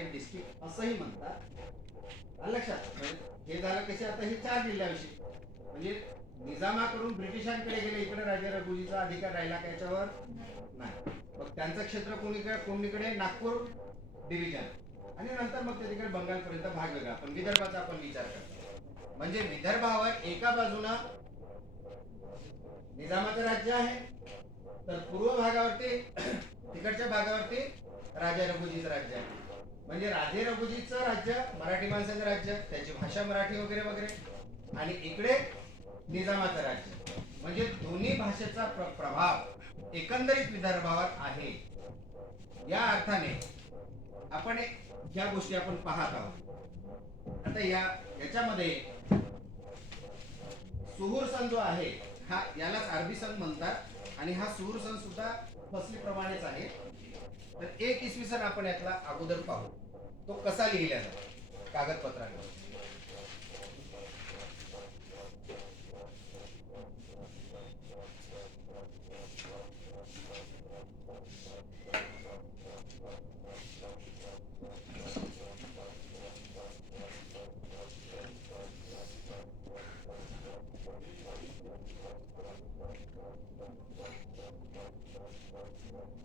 एक डिस्ट्रिक्ट असंही म्हणतात. लक्षात म्हणजे हे झालं कसे आता हे चार जिल्ह्याविषयी. म्हणजे निजामाकडून ब्रिटिशांकडे गेले इकडे राजा रघुजीचा अधिकार राहिला त्याच्यावर नाही. मग त्यांचं क्षेत्र कोणीकडे कोणीकडे? नागपूर डिव्हिजन आणि नंतर मग ते तिकडे बंगालपर्यंत भाग वेगळा. पण विदर्भाचा आपण विचार करतो. म्हणजे विदर्भावर एका बाजूनं निजामाचं राज्य आहे. तर पूर्व भागावरती तिकडच्या भागावरती राजा रघुजीचं राज्य आहे. म्हणजे राधे रघुजीचं राज्य मराठी माणसाचं राज्य त्याची भाषा मराठी वगैरे वगैरे. आणि इकडे निजामाचं राज्य. म्हणजे दोन्ही भाषेचा प्र- प्रभाव एकंदरीत विदर्भावर आहे. या अर्थाने आपण एक- ह्या गोष्टी आपण पाहत आहोत. आता या याच्यामध्ये सुहूर सण जो आहे हा यालाच अरबी सण म्हणतात. आणि हा सुहूर सण सुद्धा फसलीप्रमाणेच आहे. तर एक इसवी सन आपण यातला अगोदर पाहू. तो कसा लिहिला? जातो कागदपत्रांवर.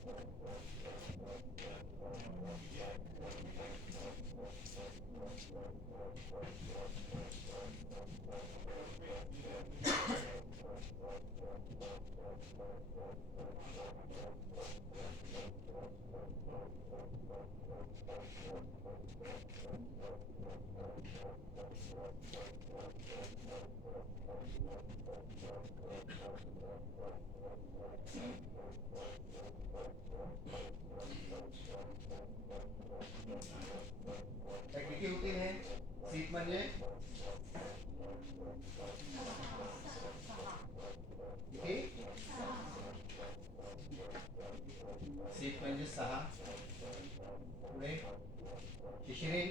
तर किती होतील हे सीट म्हणजे सीट म्हणजे सहा. पुढे. शिशिरे